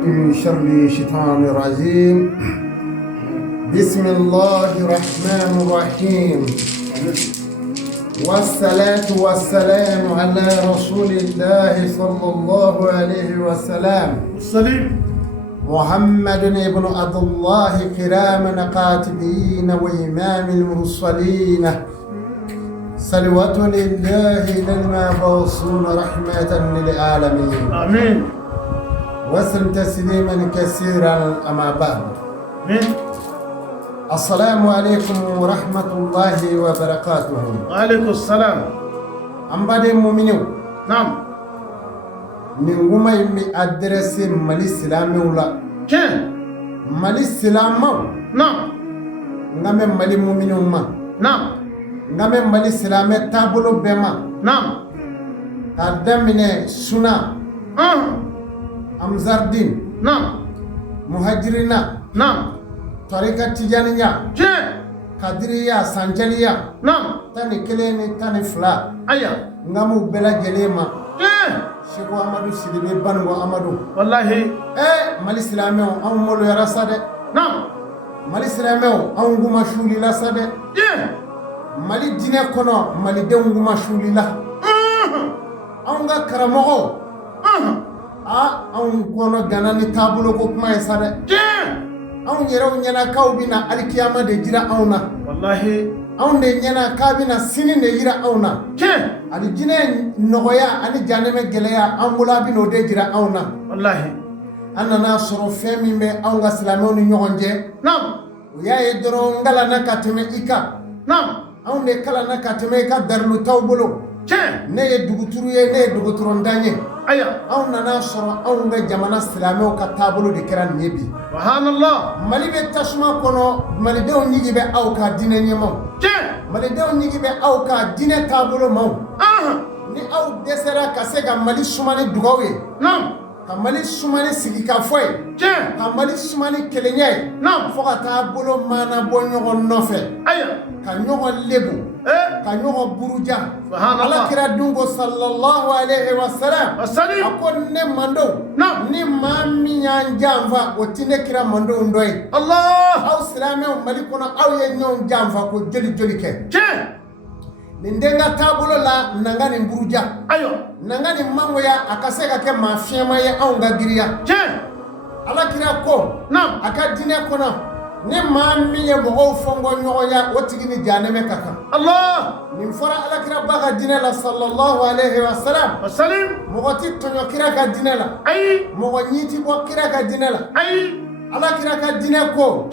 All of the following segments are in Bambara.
من شر الشيطان الرجيم. بسم الله الرحمن الرحيم. والصلاة والسلام على رسول الله صلى الله عليه وسلم. محمد بن عبد الله كرام الكاتبين وإمام المرسلين. صلوات لله للمبعوثين رحمة للعالمين. آمين. وسلم تسليما كثيرا أما بعد. آمين. السلام عليكم ورحمة الله وبركاته. وعليكم السلام. أمبادي مؤمنين. نعم. نعوما يمي أدرسي مالي سلامي ولا. كين. مالي سلامه. نعم. نعم مالي مؤمنين ما. نعم. نعم مالي سلامي تابلو بما. نعم. قدمنا سنة. أمزاردين. نعم. مهاجرين. نعم. طريقة تجانية. كين. قدرية سانجلية. نعم. تاني كليني تاني فلا. أيا. نعمو بلا جليما. كين. شكو أمادو سيدي بانو أمادو. والله. مالي سلامي أو مولو يراسادة. نعم. مالي سلامي أو نغما شولي لاسادة. كين. مالي دينة كونو مالي دي نغما شولي لا. أو نغا كرامو. أو نغونا غاناني تابلو كوكما يسادة. كين. أو نيرو نينا كاوبينا الكيامة دي جرا أونا. والله. أو نينا كابينا سنين دي جرا أونا. كين. ali jine nogoya ani janeme geleya angula bino de jira awna wallahi anana soro femi me awga silameo ni nyogonje nam yaye doro ngala na kateme ika nam awne kala na kateme ka darlu tawbulo ke ne duguturu ye ne duguturu ndanye aya awna na soro awga jamana silameo ka tabulu de kiran yebi subhanallah mali be tasma kono mali de onyigi be awka dine nyemo ke mali de onyigi be awka dine tabulo maw ni aw desera ka se ka mali sumani dugaw ye nam ka mali sumani sigi ka foye ke ka mali sumani kelenya ye nam fo ka taa bolo mana bɔ ɲɔgɔn nɔfɛ aya ka ɲɔgɔn lebu ka ɲɔgɔn buruja ala kira dungo sallallahu alaihi wasallam a ko ne mando ni maa min y'an janfa o ti ne kira mandow dɔ ye allah aw silamɛw mali kɔnɔ aw ye ɲɔgɔn janfa ko joli joli kɛ nin denga taabolo la nanga nin buruja ayo nanga nin mangoya a ka se ka kɛ maa fiɲɛma ye anw ka giriya ala kira ko a ka dinɛ kɔnɔ ni maa min ye mɔgɔw fɔngɔ ɲɔgɔnya o tigi ni jahanɛmɛ ka kan allah nin fɔra ala kira ba ka dinɛ la sallallahu alaihi wasallam mɔgɔ ti tɔɲɔ kira ka dinɛ la ayi mɔgɔ ɲi ti bɔ kira ka dinɛ la ayi ala kira ka dinɛ ko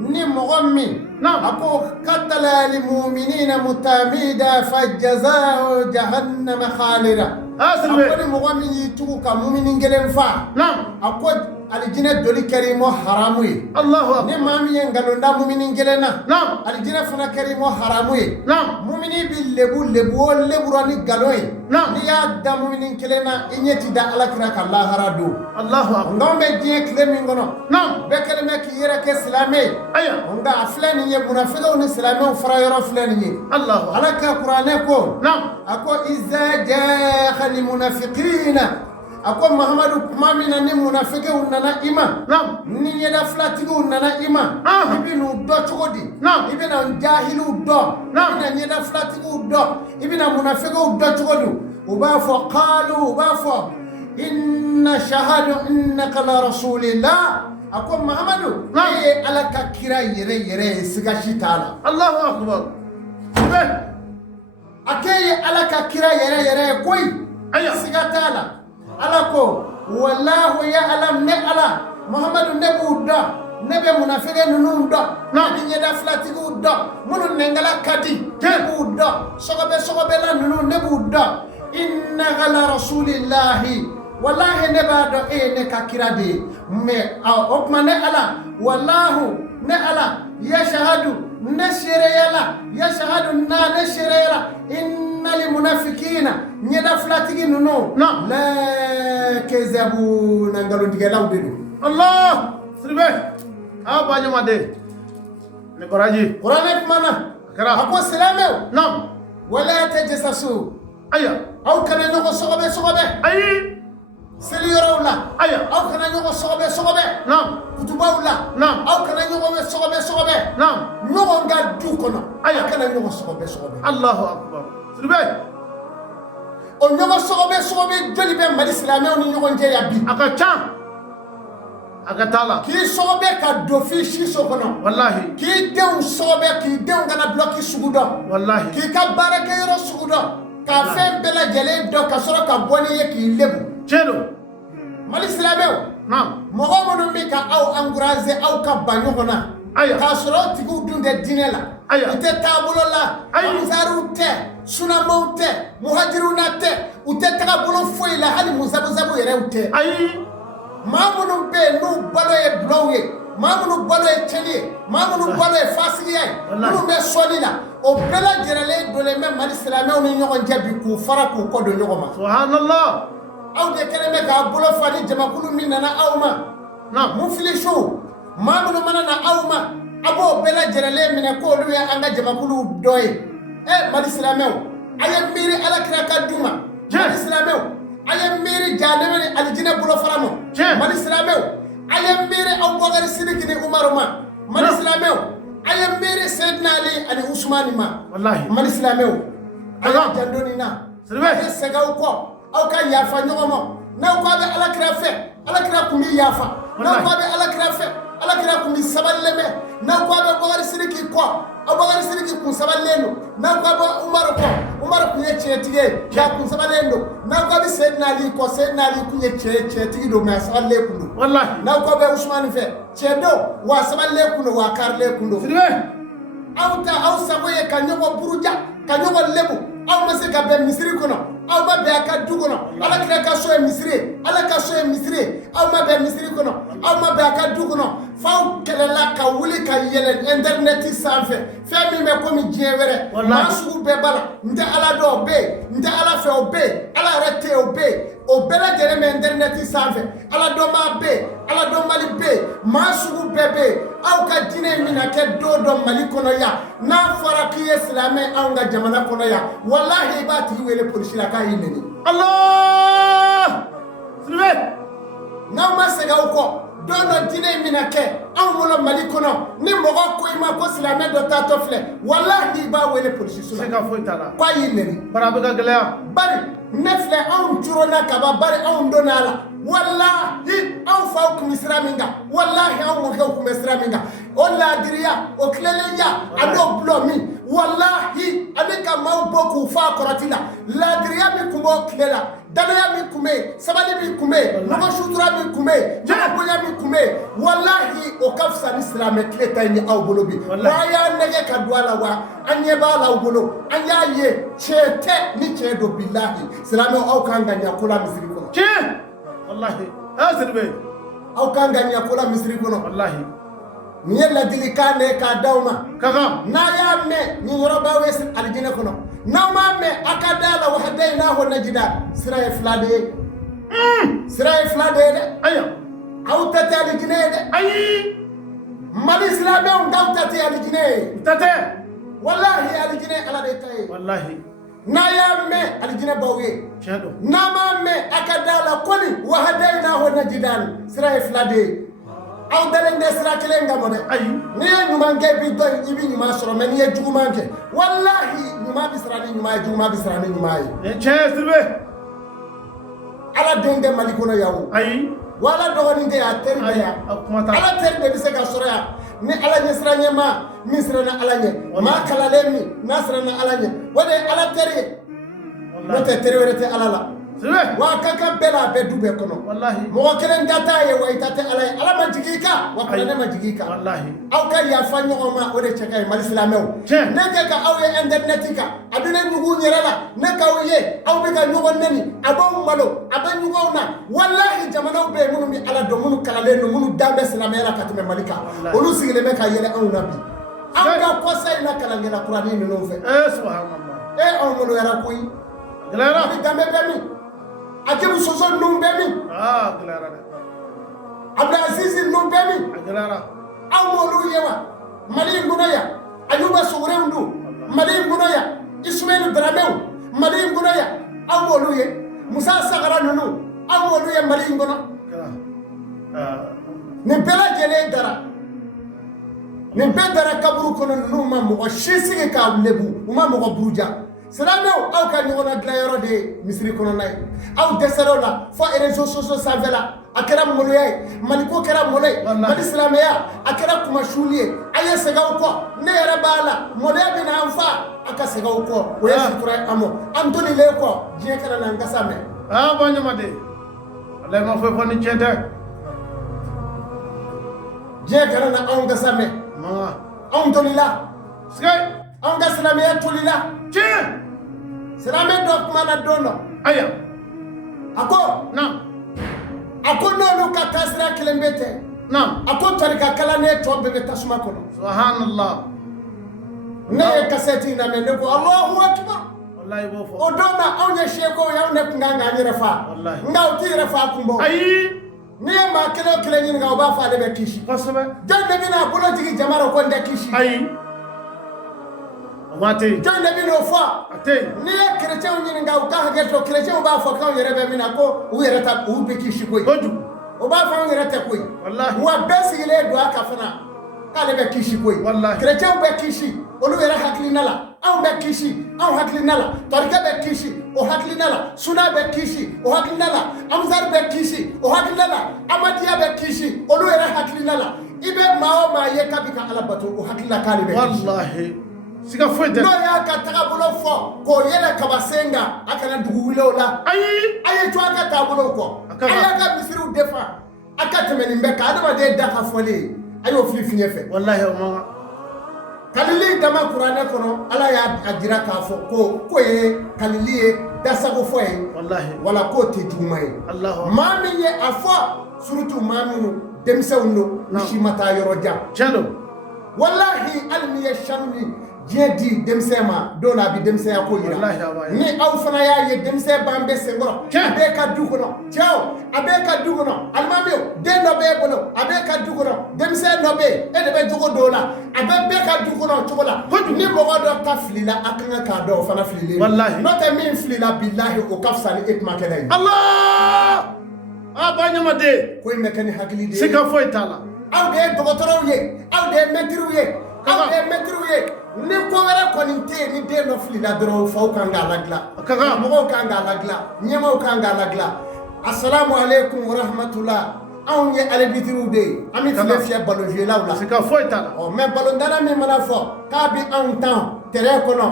ni mɔgɔ min a ko katala almu'minina mutamida fajazao jahannama khalida a ko ni mɔgɔ min y'i tugu ka muminin kelen fa a ko alijinɛ doli kɛr'i mɔ haramu ye ni maa min ye nkalonda muminin kelen na alijinɛ fana kɛr'i mɔ haramu ye muminin bi lebu o lebura ni nkalon ye n'i y'a da muminin kelen na i ɲɛ ti da alakira ka lahara don nka bɛ diɲɛ tile min kɔnɔ bɛɛ kelen bɛ k'i yɛrɛ kɛ silamɛ ye nka a filɛ nin ye munafiqɛw ni silamɛw fara yɔrɔ filɛ nin ye ala ka kuranɛ ko a ko iza jaa'a lil munafiqina a ko mahamadu kuma min na ni munafiqɛw nana i ma ni ɲɛda filatigiw nana i ma i bɛ n'u dɔn cogo di i bɛna jahiliw dɔn i bɛna ɲɛda filatigiw dɔn i bɛna munafiqɛw dɔn cogo di u b'a fɔ qaalu u b'a fɔ inna shahadu innaka la rasulillah a ko mahamadu e ye ala ka kira yɛrɛ yɛrɛ ye siga si t'a la allahu akbar a k'e ye ala ka kira yɛrɛ yɛrɛ ye koyi siga t'a la ala ko wallahu ya'lam ne ala muhammadu ne b'u dɔn ne bɛ munafiqɛ ninnu dɔn ne bɛ ɲɛda filatigiw dɔn minnu nɛngala ka di ne b'u dɔn sɔgɔbɛla ninnu ne b'u dɔn innaka la rasulillahi wallahi ne b'a dɔn e ye ne ka kira de ye mais o tuma ne ala wallahu ne ala yashahadu ne seereyala yashahadu na ne seereyala inna lil munafiqina ɲɛda filatigi ninnu la kezabu na ngalontigɛlaw de don allah siribe a ba ɲamade ne baraji kuranɛ kuma na a ko silamɛw wala tajassasu aya aw kana ɲɔgɔn sɔgɔbɛ sɔgɔbɛ ayi seli yɔrɔw la la aya aw kana ɲɔgɔn sɔgɔbɛ naam kutubaw la naam aw kana ɲɔgɔn bɛ sɔgɔbɛ naam ɲɔgɔn ka du kɔnɔ Aya. aw kana ɲɔgɔn sɔgɔbɛ Allahu akbar siribe o ɲɔgɔn sɔgɔbɛ joli bɛ Mali silamɛw ni ɲɔgɔn cɛ yan bi aka can aka tala k'i sɔgɔbɛ ka don f'i siso kɔnɔ wallahi k'i denw sɔgɔbɛ k'i denw kana bloki sugu dɔn wallahi k'i ka baarakɛyɔrɔ sugu dɔn k'a fɛn bɛɛ lajɛlen dɔn ka sɔrɔ ka bɔ n'i ye k'i lebu celo Mali silamɛw naam mɔgɔ minnu bɛ ka aw encourager aw ka ba ɲɔgɔn na aya k'a sɔrɔ o tigiw dun tɛ diinɛ la Aya. u tɛ taabolo la Ayi. ansariw tɛ sunamaw tɛ muhajiruna tɛ u tɛ taabolo foyi la hali musabusabu yɛrɛw tɛ ayi maa minnu bɛ yen n'u balo ye bulɔw ye maa minnu balo ye cɛnni ye maa minnu balo ye fasigiya ye Wallahi. minnu bɛ sɔli la o bɛɛ lajɛlen donnen bɛ Mali silamɛw ni ɲɔgɔn cɛ bi k'u fara k'u kɔ don ɲɔgɔn ma subhanallah aw de kɛlen bɛ k'a bolo fa ni jamakulu min nana aw ma naam mufilisiw maa minnu mana na aw ma a b'o bɛɛ lajɛlen minɛ k'olu ye an ka jamakulu dɔ ye Mali silamɛw a ye miiri alakira ka du ma Mali silamɛw a ye miiri jahanɛmɛ ni alijinɛ bolofara ma Tiɲɛ. Mali silamɛw a ye miiri Abubakari Sidiki ni Umaru ma Mali Non. silamɛw a ye miiri Seydina Ali ani Usmani ma wallahi Mali silamɛw a ye Non. janto nin na Siribe. a ye segin aw kɔ aw ka yafa ɲɔgɔn ma n'aw ko a bɛ alakira fɛ alakira kun bɛ yafa n'aw ko a bɛ alakira fɛ alakira kun bɛ sabalilen bɛ n'aw ko a bɛ Abubakari Sidiki kɔ Abubakari Sidiki kun sabalilen don n'aw ko a bɛ Umaru kɔ Umaru kun ye tiɲɛtigi ye nka a kun sabalilen don n'aw ko a bɛ Seydina Ali kɔ Seydina Ali kun ye tiɲɛtigi don mɛ a sabalilen kun don wallahi n'aw ko a bɛ Usmani fɛ tiɲɛ don wa a sabalilen kun don wa a karilen kun don siribe aw ta aw sago ye ka ɲɔgɔn buruja ka ɲɔgɔn lebu aw ma se ka bɛn misiri kɔnɔ aw ma bɛn a ka du kɔnɔ alakira ka so ye misiri ye ala ka so ye misiri ye aw ma bɛn misiri kɔnɔ aw ma bɛn a ka du kɔnɔ f'aw kɛlɛla ka wuli ka yɛlɛ internet sanfɛ fɛn min bɛ komi diɲɛ wɛrɛ Wallahi. maa sugu bɛɛ b'a la n tɛ ala dɔn o bɛ yen n tɛ ala fɛ o bɛ yen ala yɛrɛ tɛ yen o bɛ yen o bɛɛ lajɛlen bɛ internet sanfɛ ala dɔnbaa bɛ yen ala dɔnbali bɛ yen maa sugu bɛɛ bɛ yen aw ka diinɛ in bɛna kɛ don dɔ Mali kɔnɔ yan n'a fɔra k'i ye silamɛ anw ka jamana kɔnɔ yan walahi i b'a tigi wele polisi la k'a y'i neni Allah siribe n'aw ma segin aw kɔ don dɔ diinɛ in bɛna kɛ anw bolo Mali kɔnɔ ni mɔgɔ ko i ma ko silamɛ dɔ taatɔ filɛ walahi i b'a wele polisi so la se ka foyi t'a la k'a y'i neni bara a bɛ ka gɛlɛya bari ne filɛ anw curonna kaban bari anw donna a la walahi anw faw kun bɛ sira min kan walahi anw mɔkɛw kun bɛ sira min kan o laadiriya o tilelenya a n'o bulɔ min walahi ale ka maaw bɔ k'u fa a kɔrɔti la laadiriya min kun b'o tile la danaya min kun bɛ yen sabali min kun bɛ yen ɲɔgɔn sutura min kun bɛ yen ɲɔgɔn bonya min kun bɛ yen walahi o ka fisa ni silamɛ tile ta in ye aw bolo bi wa a y'a nɛgɛ ka don a la wa an ɲɛ b'a la aw bolo an y'a ye tiɲɛ tɛ ni tiɲɛ don bilahi silamɛw aw kan ka ɲɛ ko la misiri kɔnɔ tiɲɛ wallahi siribe aw kan ka ɲɛ ko la misiri kɔnɔ wallahi nin ye ladilikan de ye k'a d'aw ma kaka n'a y'a mɛn nin yɔrɔ b'aw ye alijinɛ kɔnɔ n'aw m'a mɛn a ka da la wahadaynahu najida sira ye fila de ye sira ye fila de ye dɛ aya aw ta tɛ alijinɛ ye dɛ ayi Mali silamɛw k'aw ta tɛ alijinɛ ye tate walahi alijinɛ ye ala de ta ye wallahi n'a y'a mɛn alijinɛ b'aw ye tiɲɛ don n'a m'a mɛn a ka da la ko nin wahadaynahu najidan sira ye fila de ye aw dalen tɛ sira kelen kan dɛ ayi n'i ye ɲuman kɛ bi dɔn i bɛ ɲuman sɔrɔ mɛ n'i ye juguman kɛ walahi ɲuman bɛ sara ni ɲuman ye juguman bɛ sara ni ɲuman ye tiɲɛ siribe ala den tɛ Mali kɔnɔ yan o ayi wa ala dɔgɔnin tɛ yan a teri bɛ ayi yan a kuma t'a la ala teri de bɛ se ka sɔrɔ yan ni ala ɲɛ siranɲɛma min siranna ala ɲɛ maa kalalen min n'a siranna ala ɲɛ o de ye ala teri ye n'o tɛ teri wɛrɛ tɛ ala la siribe wa a ka kan bɛɛ la a bɛɛ du bɛɛ kɔnɔ wallahi mɔgɔ kelen ta t'a ye wa i ta tɛ ala ye ala ma jigin i kan wa fana ne ma jigin i kan wallahi aw ka yafa ɲɔgɔn ma o de cɛ ka ɲi Mali silamɛw Tiɲɛ. ne kɛ ka aw ye internet kan a bɛ ne ɲugu n yɛrɛ la ne k'aw ye aw bɛ ka ɲɔgɔn neni a b'aw malo a bɛ ɲuganw na walahi jamanaw bɛ yen minnu bɛ ala dɔn minnu kalalen don minnu dan bɛ silamɛya la ka tɛmɛ Mali kan Wallahi. olu sigilen bɛ ka yɛlɛ anw na bi aw Tiɲɛ. ka kɔsa in na kalankɛla kurani ninnu fɛ subhanallah anw maloyara koyi gɛlɛyara Mali danbe bɛ min Akibu Soso ninnu bɛ min gɛlɛyara dɛ Abdulaziz ninnu bɛ min a gɛlɛyara aw m'olu ye wa Mali in kɔnɔ yan Ayuba Sogorɛw dun Mali in kɔnɔ yan Ismaël Daramew Mali in kɔnɔ yan aw m'olu ye Musa Sagara ninnu aw m'olu ye Mali in kɔnɔ nin bɛɛ lajɛlen dara nin bɛɛ dara kaburu kɔnɔ ninnu ma mɔgɔ si sigi k'a lebu u ma mɔgɔ buruja silamɛw aw ka ɲɔgɔnna dilayɔrɔ de ye misiri kɔnɔna ye aw dɛsɛra o la fɔ réseaux sociaux sanfɛla a kɛra maloya ye maliko kɛra malo ye mali silamɛya a kɛra kumasuuli ye a ye segin aw kɔ ne yɛrɛ b'a la maloya bɛ na an fa a ka segin aw kɔ o ye sutura ye an mɔ an donilen kɔ diɲɛ kana na an kasa mɛn Banyamade Allah ma fɔ ni tiɲɛ tɛ diɲɛ kana na anw kasa mɛn anw tolila sigay anw ka silamɛya tolila tiɲɛ silamɛ dɔ kumana don dɔ aya a ko n'olu ka taasira kelen bɛ tɛ a ko tarika kalannen tɔ bɛɛ bɛ tasuma kɔnɔ subhanallah ne ye kasɛti in lamɛn ne ko Allahu akbar wallahi b'o fɔ o don na anw ye sekow ye anw de tun kan k'an yɛrɛ faa nka u t'i yɛrɛ faa kun bɔ ayi n'i ye maa kelen o kelen ɲininka o b'a fɔ ale bɛ kisi kosɛbɛ jɔn de bɛna a bolo jigin jama rɔ ko n tɛ kisi ayi o ma tɛ yen jɔn de bɛna o fɔ a tɛ yen n'i ye kerecɛnw ɲininka u ka hakɛ to kerecɛnw b'a fɔ k'anw yɛrɛ bɛ min na ko u yɛrɛ ta u bɛ kisi koyi kojugu o b'a fɔ anw yɛrɛ tɛ koyi wallahi wa bɛɛ sigilen don a kan fana k'ale bɛ kisi koyi wallahi kerecɛnw bɛ kisi olu yɛrɛ hakilina la anw bɛ kisi anw hakilina la tarikɛ bɛ kisi o hakilina la suna bɛ kisi o hakilina la amuzari bɛ kisi o hakilina la amadiya bɛ kisi olu yɛrɛ hakilina la i bɛ maa o maa ye k'a bɛ ka ala bato o hakilila k'ale bɛ kisi wallahi siga foyi tɛ n'o y'a ka taabolo fɔ k'o yɛlɛ kaba sen kan a kana dugu wuli o la ayi a ye to a ka taabolow kɔ a y'a ka misiriw defa a ka tɛmɛ nin bɛɛ kan adamaden da ka fɔli ye a y'o fili fiɲɛ fɛ wallahi o ma kalili dama kuranɛ kɔnɔ ala y'a jira k'a fɔ ko ye kalili ye dasago fɔ ye wallahi wala k'o tɛ juguma ye maa min ye a fɔ surutu maa minnu denmisɛnw don u si ma taa yɔrɔ jan tiɲɛ don wallahi hali ni ye sanu ni diɲɛ di denmisɛn ma don na a bɛ denmisɛnya ko yira ni aw fana y'a ye denmisɛn b'an bɛɛ senkɔrɔ a b'e ka du kɔnɔ cɛw a b'e ka du kɔnɔ alimamiw den dɔ b'e bolo a b'e ka du kɔnɔ denmisɛn dɔ bɛ yen e de bɛ jogo don o la a bɛ bɛɛ ka du kɔnɔ o cogo la ni mɔgɔ dɔ ta filila a kan ka k'a dɔn o fana fililen wallahi n'o tɛ min filila bilahi o ka fisa ni e kumakɛla ye Allah Banyamade ko in bɛ kɛ ni hakili de ye siga foyi t'a la aw de ye dɔgɔtɔrɔw ye aw de ye mɛtiriw ye aw de ye mɛtiriw ye ni ko wɛrɛ kɔni tɛ yen ni den dɔ filila dɔrɔn faw kan k'a ladilan mɔgɔw kan k'a ladilan ɲɛmaw kan k'a ladilan assalamu alaikum wa rahmatulah anw ye arbitriw de ye an bɛ tile fiyɛ balonjelaw la siga foyi t'a la mɛ balondana min mana fɔ k'a bɛ anw tan terrain kɔnɔ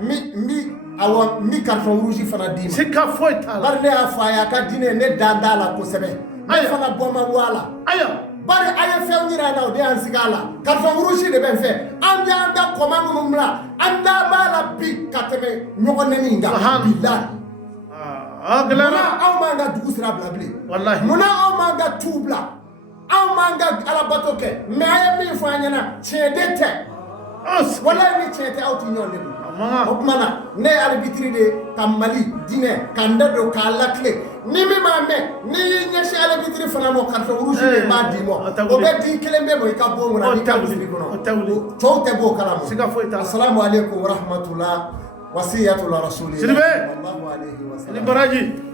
n bɛ carton rouge fana d'i ma siga foyi t'a la bari ne y'a fɔ a ye a ka diinɛ ne dan t'a la kosɛbɛ ne fana bɔ ma bɔ a la bari a ye fɛnw yira na o de y'an sigi a la carton rouge de bɛ n fɛ an y'an da kɔma minnu bila an da b'a la bi ka tɛmɛ ɲɔgɔn nɛni in kan bilahi munna anw m'an ka dugu sira bila bilen munna anw m'an ka tu bila anw m'an ka alabato kɛ mɛ a ye min fɔ an ɲɛna tiɲɛ de tɛ walahi ni tiɲɛ tɛ aw tɛ ɲɔgɔn lebu o tuma na ne ye arbitre de ye ka Mali diinɛ ka n da don k'a lakile ni min m'a mɛn n'i y'i ɲɛsin arbitre fana ma carton rouge de b'a d'i ma o bɛ di kelen bɛ ma i ka bon kɔnɔ n'i ka misiri kɔnɔ tɔw tɛ bɔ o kalama assalamu alaikum wa rahmatulah wasiyatul rasul Sidibe ni baraji